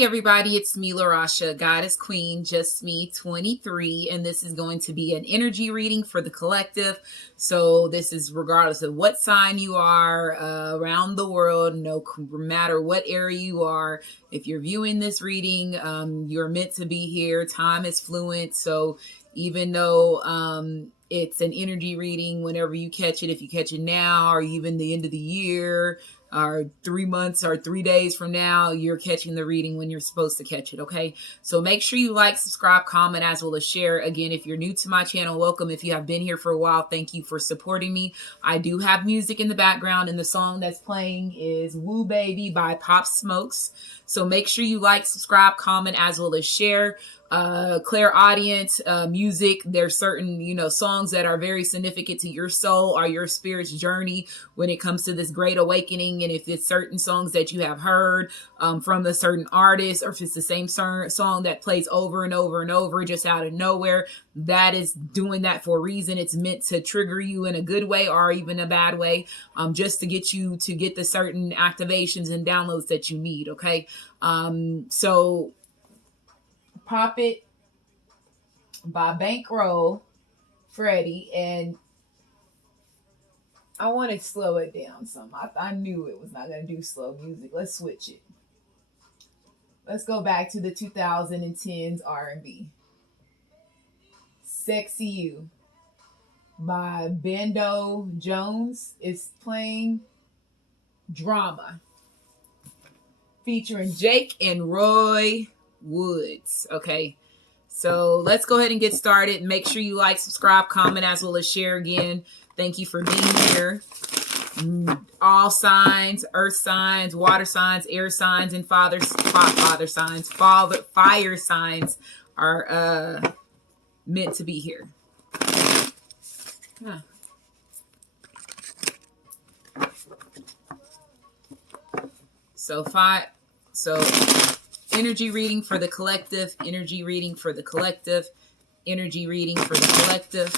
Hey everybody, it's me, Larasha, Goddess Queen, just me, 23, and this is going to be an energy reading for the collective. So this is regardless of what sign you are around the world, no matter what area you are. If you're viewing this reading, you're meant to be here. Time is fluent, so even though it's an energy reading, whenever you catch it, if you catch it now or even the end of the year, or 3 months or 3 days from now, you're catching the reading when you're supposed to catch it, okay? So make sure you like, subscribe, comment, as well as share. Again, if you're new to my channel, welcome. If you have been here for a while, thank you for supporting me. I do have music in the background, and the song that's playing is Woo Baby by Pop Smokes. So make sure you like, subscribe, comment, as well as share. Clairaudience, music, there's certain, songs that are very significant to your soul or your spirit's journey when it comes to this great awakening. And if it's certain songs that you have heard from a certain artist, or if it's the same song that plays over and over and over just out of nowhere, that is doing that for a reason. It's meant to trigger you in a good way or even a bad way, just to get you to get the certain activations and downloads that you need, okay? So Pop It by Bankroll Freddie, and I want to slow it down some. I knew it was not going to do slow music. Let's switch it. Let's go back to the 2010s R&B. Sexy You by Bando Jones is playing. Drama featuring Jake and Roy Woods. Okay, so let's go ahead and get started. Make sure you like, subscribe, comment, as well as share. Again, thank you for being here. All signs, earth signs, water signs, air signs, and fire signs are meant to be here. So energy reading for the collective, energy reading for the collective, energy reading for the collective,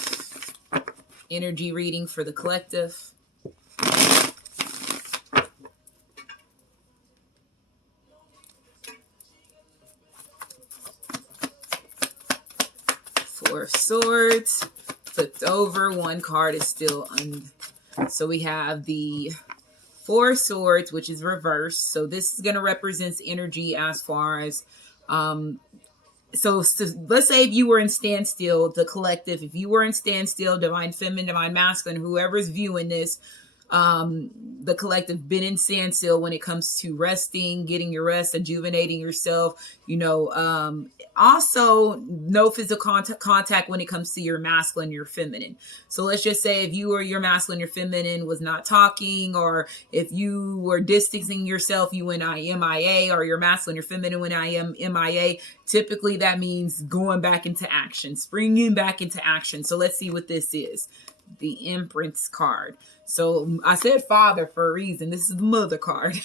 energy reading for the collective. Four of Swords, flipped over, one card is still so we have the Four of Swords, which is reversed. So this is going to represent energy as far as, so let's say if you were in standstill, the collective, if you were in standstill, divine feminine, divine masculine, whoever's viewing this, the collective been in standstill when it comes to resting, getting your rest, rejuvenating yourself, also no physical contact when it comes to your masculine, your feminine. So let's just say if you or your masculine, your feminine was not talking, or if you were distancing yourself, you went MIA, or your masculine, your feminine went MIA. Typically that means going back into action, springing back into action. So let's see what this is. The Empress card. So I said father for a reason. This is the mother card.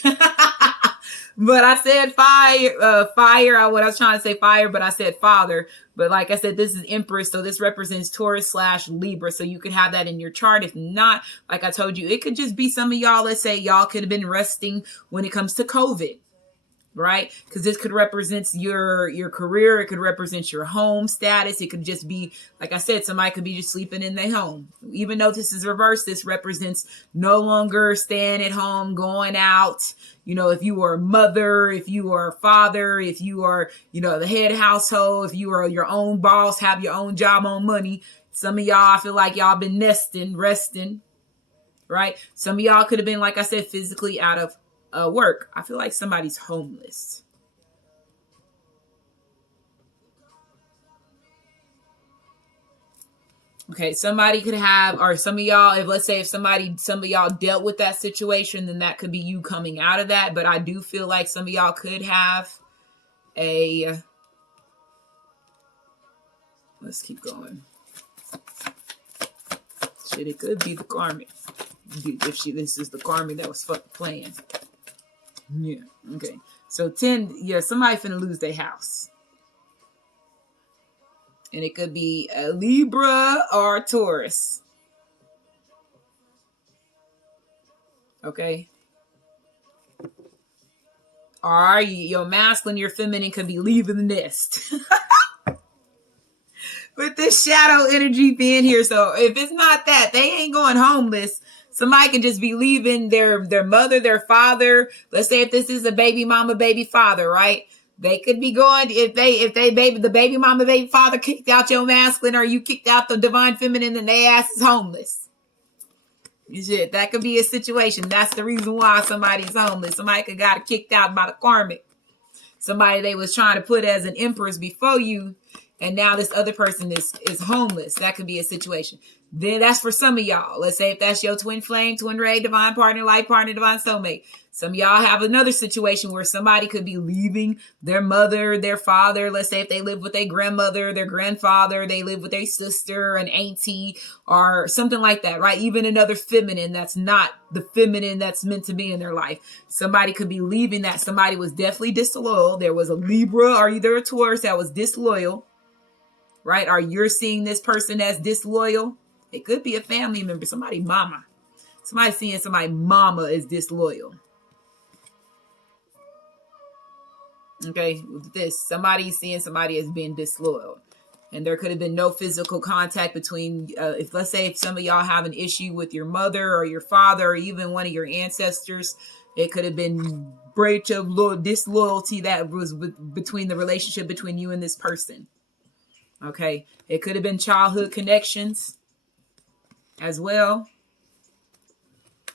But I said fire. What I was trying to say fire, but I said father. But like I said, this is Empress. So this represents Taurus / Libra. So you could have that in your chart. If not, like I told you, it could just be some of y'all, let's say y'all could have been resting when it comes to COVID. Right? Because this could represent your career. It could represent your home status. It could just be, like I said, somebody could be just sleeping in their home. Even though this is reversed, this represents no longer staying at home, going out. If you are a mother, if you are a father, if you are, the head household, if you are your own boss, have your own job, own money. Some of y'all, I feel like y'all been nesting, resting, right? Some of y'all could have been, like I said, physically out of work. I feel like somebody's homeless. Okay, somebody could have, or some of y'all, if some of y'all dealt with that situation, then that could be you coming out of that. But I do feel like some of y'all could have let's keep going. Shit, it could be the karmic. This is the karmic that was fucking playing. Yeah, okay. So 10, somebody finna lose their house. And it could be a Libra or a Taurus. Okay. Or your masculine, your feminine could be leaving the nest. With this shadow energy being here. So if it's not that, they ain't going homeless. Somebody can just be leaving their mother, their father. Let's say if this is a baby mama, baby father, right? They could be going, if the baby mama, baby father kicked out your masculine, or you kicked out the divine feminine, and they ass is homeless. Shit, that could be a situation. That's the reason why somebody's homeless. Somebody could got kicked out by the karmic. Somebody they was trying to put as an empress before you, and now this other person is homeless. That could be a situation. Then that's for some of y'all. Let's say if that's your twin flame, twin ray, divine partner, life partner, divine soulmate. Some of y'all have another situation where somebody could be leaving their mother, their father. Let's say if they live with their grandmother, their grandfather, they live with their sister, an auntie, or something like that, right? Even another feminine that's not the feminine that's meant to be in their life. Somebody could be leaving that. Somebody was definitely disloyal. There was a Libra or either a Taurus that was disloyal, right? Or you're seeing this person as disloyal. It could be a family member, somebody mama. Somebody seeing somebody mama is disloyal. Okay, with this, somebody's seeing somebody as being disloyal. And there could have been no physical contact between, if let's say if some of y'all have an issue with your mother or your father or even one of your ancestors, it could have been breach of disloyalty that was between the relationship between you and this person. Okay, it could have been childhood connections as well.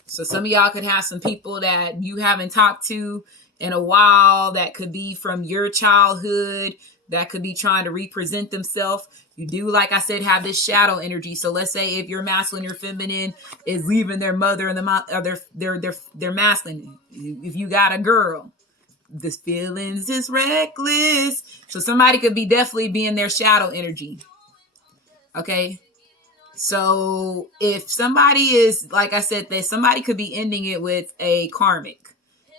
So some of y'all could have some people that you haven't talked to in a while that could be from your childhood, that could be trying to represent themselves. You do, like I said, have this shadow energy. So let's say if your masculine, your feminine is leaving their mother and their masculine. If you got a girl, this feelings is reckless. So somebody could be definitely being their shadow energy. Okay. So if somebody is, like I said, that somebody could be ending it with a karmic,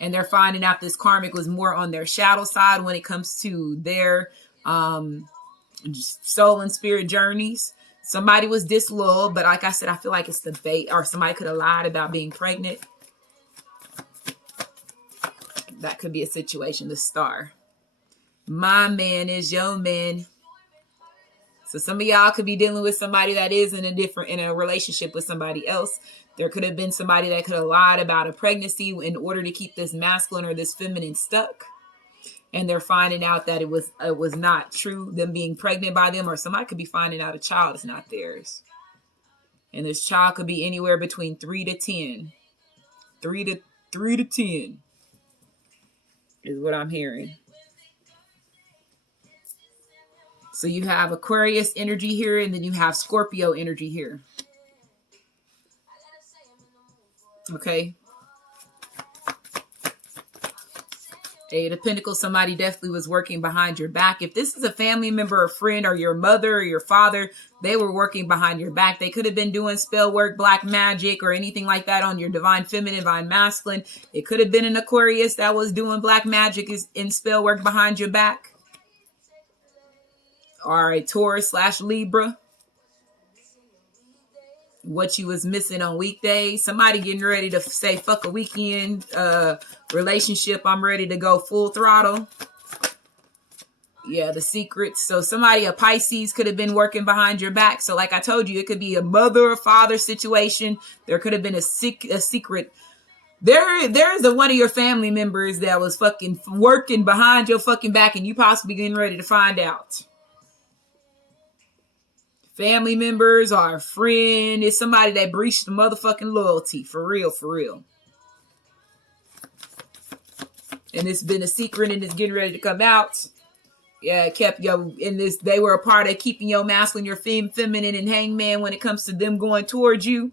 and they're finding out this karmic was more on their shadow side when it comes to their soul and spirit journeys. Somebody was disloyal, but like I said, I feel like it's the bait, or somebody could have lied about being pregnant. That could be a situation. The star. My man is your man. So some of y'all could be dealing with somebody that is in a relationship with somebody else. There could have been somebody that could have lied about a pregnancy in order to keep this masculine or this feminine stuck. And they're finding out that it was not true, them being pregnant by them, or somebody could be finding out a child is not theirs. And this child could be anywhere between 3 to 10. 3 to 10 is what I'm hearing. So you have Aquarius energy here, and then you have Scorpio energy here. Okay. Eight of Pentacles, somebody definitely was working behind your back. If this is a family member, a friend, or your mother or your father, they were working behind your back. They could have been doing spell work, black magic, or anything like that on your divine feminine, divine masculine. It could have been an Aquarius that was doing black magic in spell work behind your back. Or a Taurus / Libra. What you was missing on weekdays. Somebody getting ready to say, fuck a weekend relationship. I'm ready to go full throttle. Yeah, the secrets. So somebody, a Pisces, could have been working behind your back. So like I told you, it could be a mother or father situation. There could have been a secret. There's one of your family members that was fucking working behind your fucking back, and you possibly getting ready to find out. Family members or a friend. It's somebody that breached the motherfucking loyalty. For real, for real. And it's been a secret and it's getting ready to come out. Yeah, it kept in this. They were a part of keeping your masculine, your feminine, and hangman when it comes to them going towards you.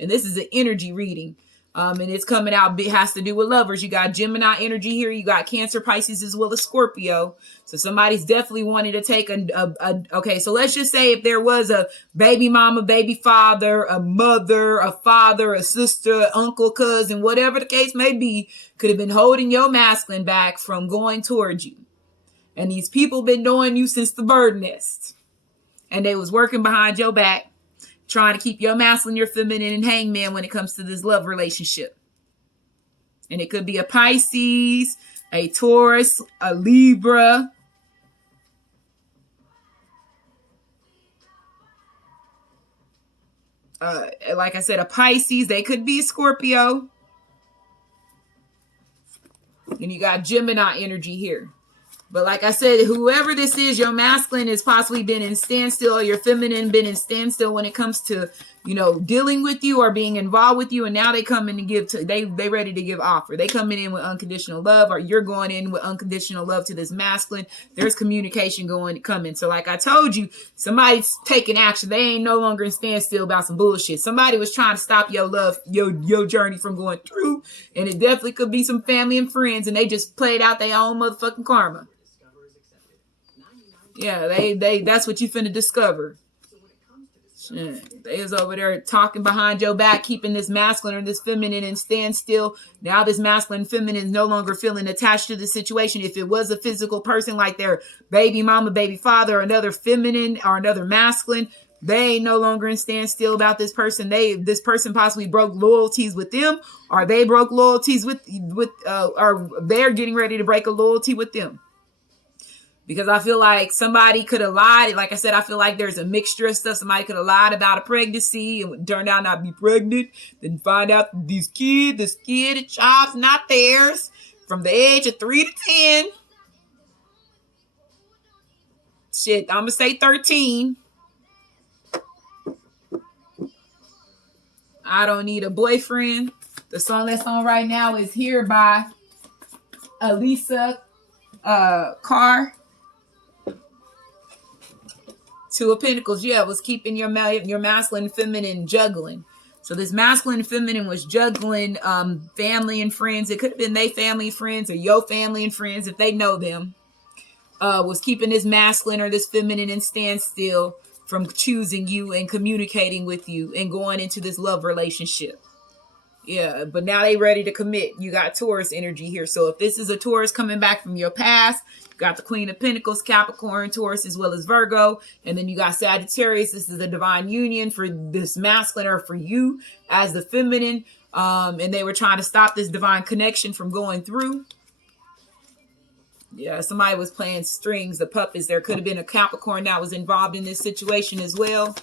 And this is an energy reading. And it's coming out. It has to do with lovers. You got Gemini energy here. You got Cancer, Pisces, as well as Scorpio. So somebody's definitely wanting to take okay, so let's just say if there was a baby mama, baby father, a mother, a father, a sister, uncle, cousin, whatever the case may be, could have been holding your masculine back from going towards you. And these people been knowing you since the bird nest. And they was working behind your back, trying to keep your masculine, your feminine, and hangman when it comes to this love relationship. And it could be a Pisces, a Taurus, a Libra, like I said, a Pisces. They could be a Scorpio. And you got Gemini energy here. But like I said, whoever this is, your masculine has possibly been in standstill, or your feminine been in standstill when it comes to, dealing with you or being involved with you. And now they come in to give they ready to give offer. They coming in with unconditional love, or you're going in with unconditional love to this masculine. There's communication coming. So like I told you, somebody's taking action. They ain't no longer in standstill about some bullshit. Somebody was trying to stop your love, your journey from going through. And it definitely could be some family and friends, and they just played out their own motherfucking karma. Yeah, they that's what you finna discover. Shit. They is over there talking behind your back, keeping this masculine or this feminine in standstill. Now this masculine feminine is no longer feeling attached to the situation. If it was a physical person like their baby mama, baby father, or another feminine or another masculine, they ain't no longer in standstill about this person. This person possibly broke loyalties with them, or they broke loyalties with or they're getting ready to break a loyalty with them. Because I feel like somebody could have lied. Like I said, I feel like there's a mixture of stuff. Somebody could have lied about a pregnancy and turned out not to be pregnant. Then find out this kid, child's not theirs from the age of 3 to 10. Shit, I'm going to say 13. I don't need a boyfriend. The song that's on right now is Here by Elisa Carr. Two of Pentacles, was keeping your masculine and feminine juggling. So this masculine and feminine was juggling family and friends. It could have been they family and friends, or your family and friends if they know them. Was keeping this masculine or this feminine in standstill from choosing you and communicating with you and going into this love relationship. Yeah, but now they ready to commit. You got Taurus energy here. So if this is a Taurus coming back from your past, you got the Queen of Pentacles, Capricorn, Taurus, as well as Virgo. And then you got Sagittarius. This is a divine union for this masculine or for you as the feminine. And they were trying to stop this divine connection from going through. Yeah, somebody was playing strings, the puppets. There could have been a Capricorn that was involved in this situation as well.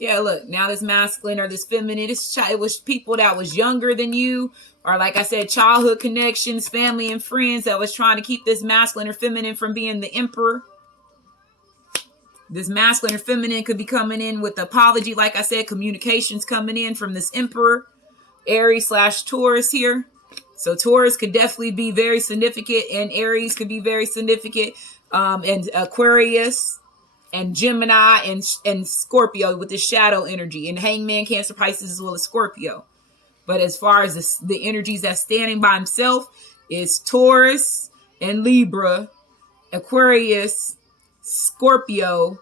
Yeah, look, now this masculine or this feminine, it was people that was younger than you, or like I said, childhood connections, family and friends that was trying to keep this masculine or feminine from being the emperor. This masculine or feminine could be coming in with apology. Like I said, communications coming in from this emperor, Aries/Taurus here. So Taurus could definitely be very significant, and Aries could be very significant, and Aquarius, and Gemini and Scorpio with the shadow energy, and Hangman, Cancer, Pisces, as well as Scorpio. But as far as the energies that's standing by himself, is Taurus and Libra, Aquarius, Scorpio,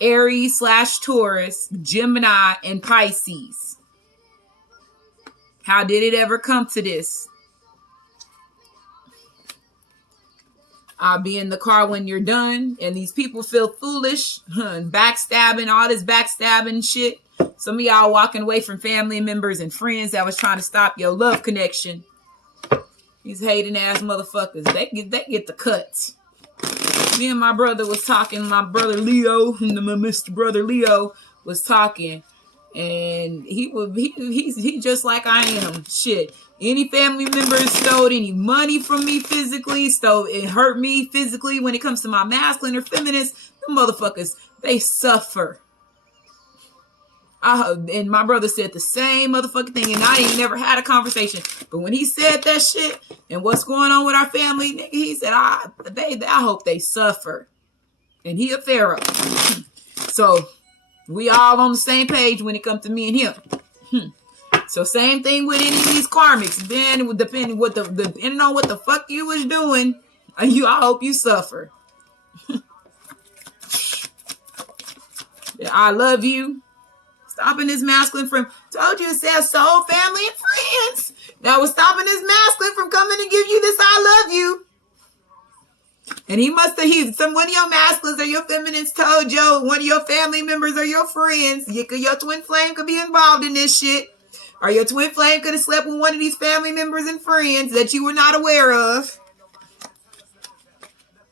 Aries/Taurus, Gemini, and Pisces. How did it ever come to this? I'll be in the car when you're done, and these people feel foolish, backstabbing, all this backstabbing shit. Some of y'all walking away from family members and friends that was trying to stop your love connection. These hating ass motherfuckers, they get the cuts. Me and my brother was talking. My brother Leo, my Mr. Brother Leo, was talking, and he's just like I am. Shit. Any family member stole any money from me physically, it hurt me physically when it comes to my masculine or feminist, the motherfuckers, they suffer. And my brother said the same motherfucking thing, and I ain't never had a conversation. But when he said that shit and what's going on with our family, nigga, he said, I hope they suffer. And he a pharaoh. So we all on the same page when it comes to me and him. So same thing with any of these karmics. Then depending on what the fuck you was doing, I hope you suffer. I love you. Stopping this masculine from, told you it says soul, family, and friends. That was stopping this masculine from coming and give you this I love you. And he must have, one of your masculines or your feminines told you, one of your family members or your friends, your twin flame could be involved in this shit. or your twin flame could have slept with one of these family members and friends that you were not aware of.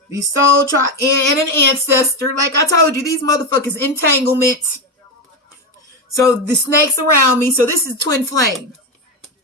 These soul and an ancestor. Like I told you, these motherfuckers entanglements. So the snakes around me. So this is twin flame.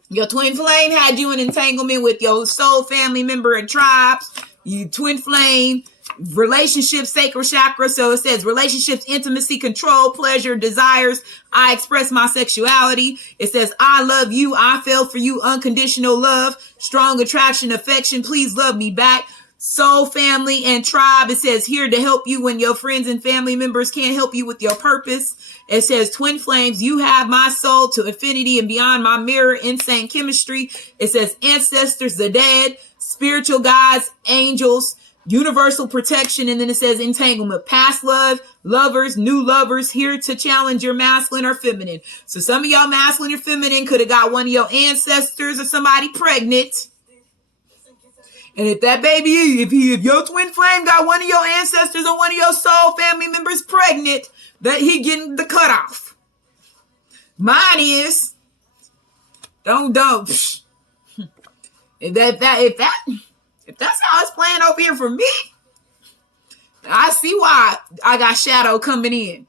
Your twin flame had you in entanglement with your soul family member and tribes. You twin flame, relationships, sacral chakra. So it says relationships, intimacy, control, pleasure, desires. I express my sexuality. It says, I love you. I fell for you. Unconditional love, strong attraction, affection. Please love me back. Soul, family, and tribe. It says here to help you when your friends and family members can't help you with your purpose. It says twin flames, you have my soul to infinity and beyond, my mirror, insane chemistry. It says ancestors, the dead, spiritual guides, angels, universal protection. And then it says entanglement, past love, lovers, new lovers, here to challenge your masculine or feminine. So some of y'all masculine or feminine could have got one of your ancestors or somebody pregnant. And if that baby, if your twin flame got one of your ancestors or one of your soul family members pregnant, that he getting the cutoff. Mine is, don't. If that's how it's playing over here for me, I see why I got shadow coming in.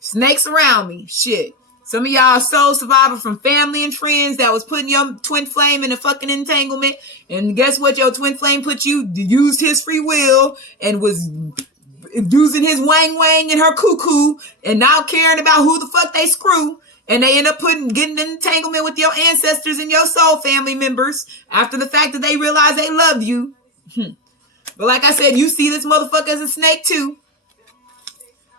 Snakes around me, shit. Some of y'all soul survivor from family and friends that was putting your twin flame in a fucking entanglement. And guess what? Your twin flame used his free will and was using his wang and her cuckoo and not caring about who the fuck they screw. And they end up getting an entanglement with your ancestors and your soul family members after the fact that they realize they love you. But like I said, you see this motherfucker as a snake too.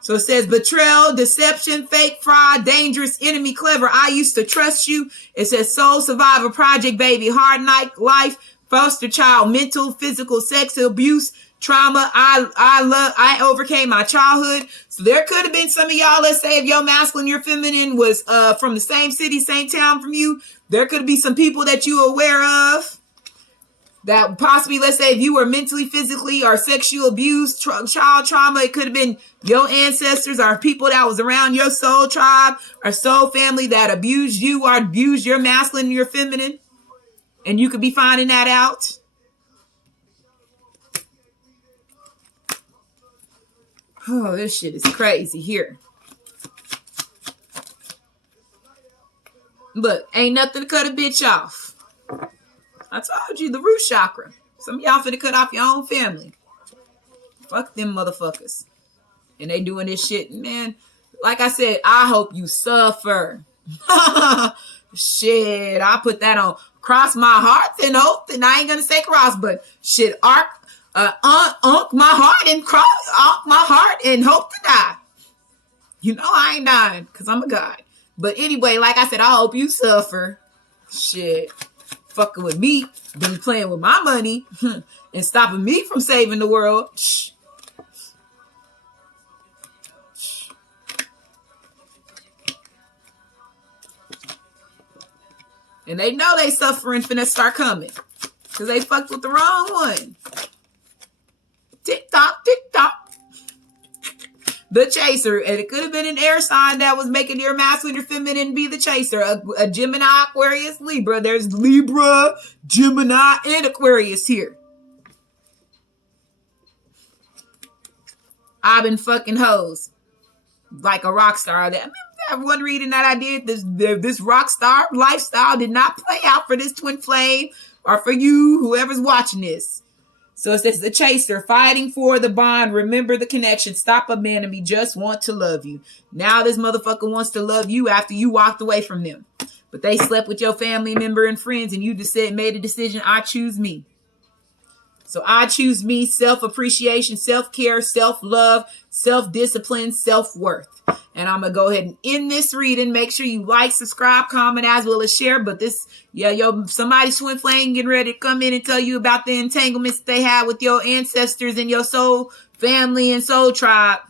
So it says betrayal, deception, fake, fraud, dangerous, enemy, clever. I used to trust you. It says soul survivor, project baby, hard night, life, foster child, mental, physical, sex abuse, trauma. I overcame my childhood. So there could have been some of y'all, let's say if your masculine, your feminine was from the same city, same town from you. There could be some people that you are aware of. That possibly, let's say if you were mentally, physically, or sexual abused, child trauma, it could have been your ancestors or people that was around your soul tribe or soul family that abused you or abused your masculine and your feminine. And you could be finding that out. Oh, this shit is crazy here. Look, ain't nothing to cut a bitch off. I told you, the root chakra. Some of y'all finna cut off your own family. Fuck them motherfuckers. And they doing this shit. Man, like I said, I hope you suffer. Shit, I put that on. Cross my heart and hope. And I ain't gonna say cross, but shit, unk my heart and my heart and hope to die. You know I ain't dying because I'm a god. But anyway, like I said, I hope you suffer. Shit. Fucking with me, been playing with my money and stopping me from saving the world. And they know they suffering finna start coming because they fucked with the wrong one. Tick tock, tick tock. The chaser. And it could have been an air sign that was making your masculine or feminine be the chaser. A Gemini, Aquarius, Libra. There's Libra, Gemini, and Aquarius here. I've been fucking hoes like a rock star. I remember that one reading that I did. This rock star lifestyle did not play out for this twin flame or for you, whoever's watching this. So it says the chaser, fighting for the bond. Remember the connection. Stop abandoning me. Just want to love you. Now this motherfucker wants to love you after you walked away from them. But they slept with your family member and friends and you just made a decision. I choose me. So I choose me, self-appreciation, self-care, self-love, self-discipline, self-worth. And I'm going to go ahead and end this reading. Make sure you like, subscribe, comment, as well as share. But this, somebody's twin flame getting ready to come in and tell you about the entanglements they had with your ancestors and your soul family and soul tribe.